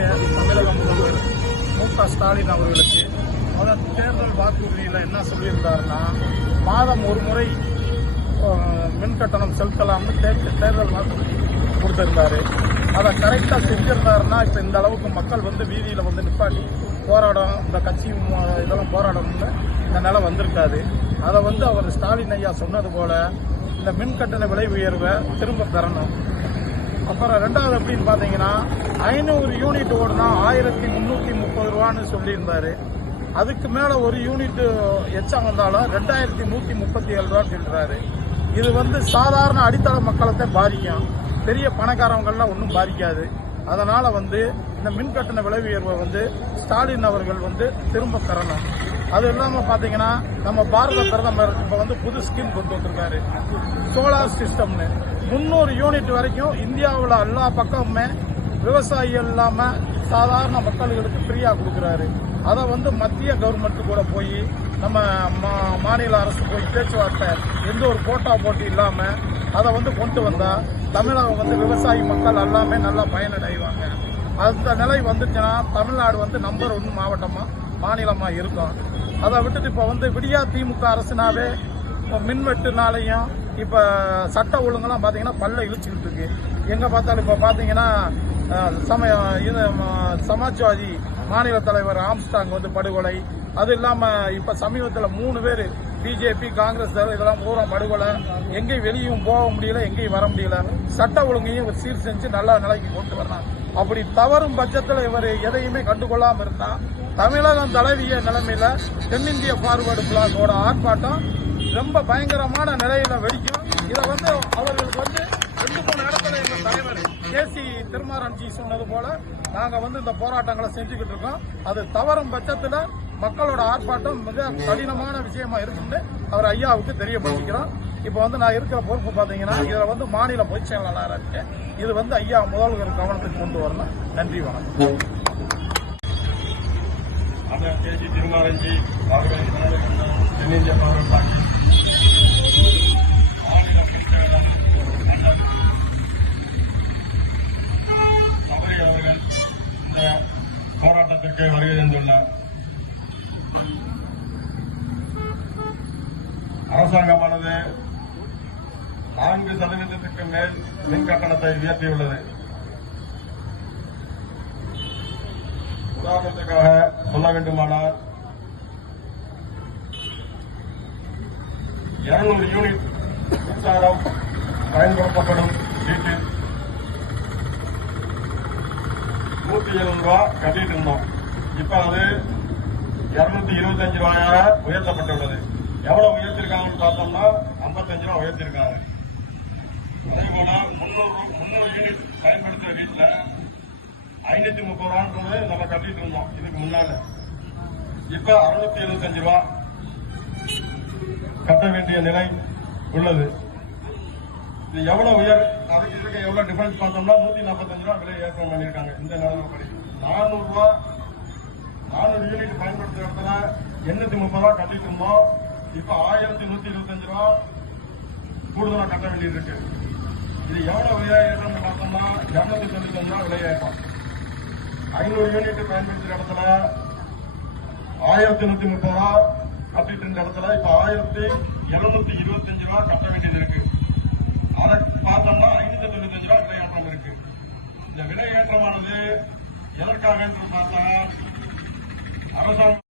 மாண்புமிகு தமிழக முதல்வர் மு க ஸ்டாலின் அவர்களுக்கு முதல் தேர்தல் வாக்குறுதியில் என்ன சொல்லியிருந்தாருன்னா மாதம் ஒரு முறை மின் கட்டணம் செலுத்தலாம்னு தே- தேர்தல் வாக்குறுதி கொடுத்திருந்தாரு. அதை கரெக்டாக செஞ்சிருந்தாருன்னா இப்போ இந்த அளவுக்கு மக்கள் வந்து வீதியில் வந்து நிப்பாட்டி போராடம் இந்த கட்சி இதெல்லாம் போராடணும்னு இந்த நிலை வந்திருக்காது. அதை வந்து அவர் ஸ்டாலின் ஐயா சொன்னது போல இந்த மின் கட்டண விலை உயர்வை திரும்ப தரணும் அப்புறம் ரெண்டாவது எப்படின்னு பார்த்தீங்கன்னா ஐநூறு யூனிட் ஓடுனா ஆயிரத்தி முந்நூற்றி முப்பது ரூபான்னு சொல்லியிருந்தாரு. அதுக்கு மேலே ஒரு யூனிட் எச்சம் வந்தாலும் ரெண்டாயிரத்தி நூற்றி முப்பத்தி ஏழு ரூபா சொல்றாரு இது வந்து சாதாரண அடித்தள மக்களத்தை பாதிக்கும். பெரிய பணக்காரவங்கள்லாம் ஒன்றும் பாதிக்காது. அதனால வந்து இந்த மின் கட்டண விலை உயர்வை வந்து ஸ்டாலின் அவர்கள் வந்து திரும்ப பெறணும். அது இல்லாம பாத்தீங்கன்னா நம்ம பாரத பிரதமர் இப்ப வந்து புது ஸ்கீம் கொண்டு வந்திருக்காரு. சோலார் சிஸ்டம்னு முந்நூறு யூனிட் வரைக்கும் இந்தியாவில் எல்லா பக்கமுமே விவசாயிகள் இல்லாமல் சாதாரண மக்களுக்கு ஃப்ரீயாக கொடுக்குறாரு. அதை வந்து மத்திய கவர்மெண்ட் கூட போய் நம்ம மா- மாநில அரசு போய் பேச்சுவார்த்தை எந்த ஒரு போட்டா போட்டி இல்லாமல் அதை வந்து கொண்டு வந்தால் தமிழகம் வந்து விவசாயி மக்கள் எல்லாமே நல்லா பயனடைவாங்க. அந்த நிலை வந்துச்சுன்னா தமிழ்நாடு வந்து நம்பர் ஒன்று மாவட்டமாக மாநிலமாக இருக்கும். அதை விட்டுட்டு இப்போ வந்து விடியா திமுக அரசுனாவே இப்போ மின்வெட்டுனாலையும் இப்போ சட்ட ஒழுங்கெல்லாம் பார்த்தீங்கன்னா பல்ல இழுச்சுக்கிட்டு இருக்கு எங்கே பார்த்தாலும் இப்போ பார்த்தீங்கன்னா சமய இது சமாஜ்வாதி மாநில தலைவர் ஆம்ஸ்டாங் வந்து படுகொலை. அது இல்லாமல் இப்போ சமீபத்தில் மூணு பேர் பிஜேபி காங்கிரஸ் இதெல்லாம் பூரா படுகொலை. எங்கேயும் வெளியும் போக முடியல எங்கேயும் வர முடியல. சட்ட ஒழுங்கையும் சீர் செஞ்சு நல்ல நிலைக்கு கொண்டு வரலாம் அப்படி தவறும் பட்சத்தில் இவர் எதையுமே கண்டுகொள்ளாம இருந்தா தமிழகம் தழுவிய நிலைமையில தென்னிந்திய ஃபார்வர்டு பிளாக்கோட ஆர்ப்பாட்டம் ரொம்ப பயங்கரமான நிலையில வெடிக்கும். இதை வந்து அவர்களுக்கு வந்து ரெண்டு மூணு இடத்துல எங்க தலைவர் கேசி திருமாரன்ஜி சொன்னது போல நாங்க வந்து இந்த போராட்டங்களை செஞ்சுக்கிட்டு இருக்கோம். அது தவறும் பட்சத்துல மக்களோட ஆர்ப்பாட்டம் மிக கடினமான விஷயமா இருக்குன்னு அவர் ஐயாவுக்கு தெரியப்படுத்திக்கிறோம். இப்போ வந்து நான் இருக்கிற பொறுப்பு பாத்தீங்கன்னா இதுல வந்து மாநில பொதுச் செயலாளராக இருக்கேன் இது வந்து ஐயா முதல்வர் கவனத்துக்கு கொண்டு வரணும். நன்றி வணக்கம். அண்ணன் கேஜி திருமாரஞ்சி தென்னிந்திய பவர் வருகை தந்துள்ளார் அரசாங்கமானது நான்கு சதவீதத்துக்கு மேல் மின் கட்டணத்தை உயர்த்தியுள்ளது உதாரணத்துக்காக சொல்ல வேண்டுமானால் இருநூறு யூனிட் மின்சாரம் பயன்படுத்தப்படும் வீட்டில் நூத்தி எழுபது ரூபா கட்டிட்டு இருந்தோம் இப்ப அது இருநூத்தி இருபத்தஞ்சு ரூபாயாக உயர்த்தப்பட்டுள்ளது. எவ்வளவு உயர்த்திருக்காங்கன்னு பார்த்தோம்னா ஐம்பத்தஞ்சு ரூபா உயர்த்திருக்காங்க அதே போல முன்னூறு முன்னூறு யூனிட் பயன்படுத்துற வீட்டுல ஐநூத்தி முப்பது ரூபான்றது நம்ம கட்டிட்டு இருந்தோம் இதுக்கு முன்னால. இப்ப அறுநூத்தி எழுபத்தஞ்சு ரூபா கட்ட வேண்டிய நிலை உள்ளது. இது எவ்வளவு உயர் அதுக்கு இதுக்கு எவ்வளவு டிஃபரன்ஸ் பார்த்தோம்னா நூத்தி நாற்பத்தஞ்சு ரூபா விலை ஏற்றம் பண்ணியிருக்காங்க. இந்த நிலவரப்படி நானூறு ரூபா நானூறு யூனிட் பயன்படுத்துற இடத்துல எண்ணூத்தி முப்பது ரூபா கட்டிட்டு இருந்தோம் இப்ப ஆயிரத்தி நூத்தி இருபத்தஞ்சு ரூபா கூடுதலா கட்ட வேண்டியது இருக்கு இது எவ்வளவு விலை ஏற்றம்னு பார்த்தோம்னா இருநூத்தி தொண்ணூத்தஞ்சு ரூபா விலை ஏற்றம் ஐநூறு யூனிட் பயன்படுத்துற இடத்துல ஆயிரத்தி நூத்தி முப்பது ரூபா கட்டிட்டு இருந்த இடத்துல இப்ப ஆயிரத்தி எழுநூத்தி இருபத்தஞ்சு ரூபா கட்ட வேண்டியது இருக்கு அதை பார்த்தோம்னா ஐநூத்தி தொண்ணூத்தஞ்சு ரூபா விலையேற்றம் இருக்கு. இந்த விலை ஏற்றமானது எதற்காக பார்த்தா 马拉松